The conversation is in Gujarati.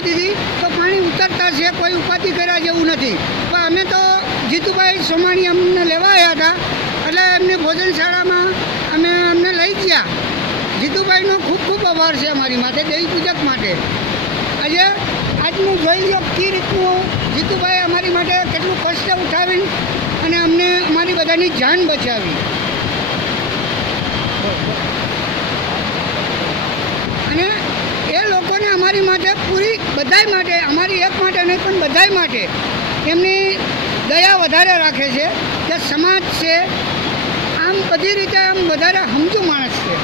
આપી દીધી તો પાણી ઉતરતા છે, કોઈ ઉપાધિ કર્યા જેવું નથી. પણ અમે તો જીતુભાઈ સોમાણી અમને લેવા આવ્યા હતા એટલે એમની ભોજનશાળામાં અમને લઈ ગયા. જીતુભાઈનો ખૂબ ખૂબ આભાર છે અમારી માટે, દેવી પૂજક માટે. આજે આજનું જોઈ લો કઈ રીતનું જીતુભાઈ અમારી માટે કેટલું કષ્ટ ઉઠાવી અને અમને અમારી બધાની જાન બચાવી. અને એ લોકોને અમારી માટે પૂરી બધાય માટે, અમારી એક માટે નહીં પણ બધાય માટે એમની દયા વધારે રાખે છે કે સમાજ છે આમ બધી રીતે આમ વધારે સમજુ માણસ છે.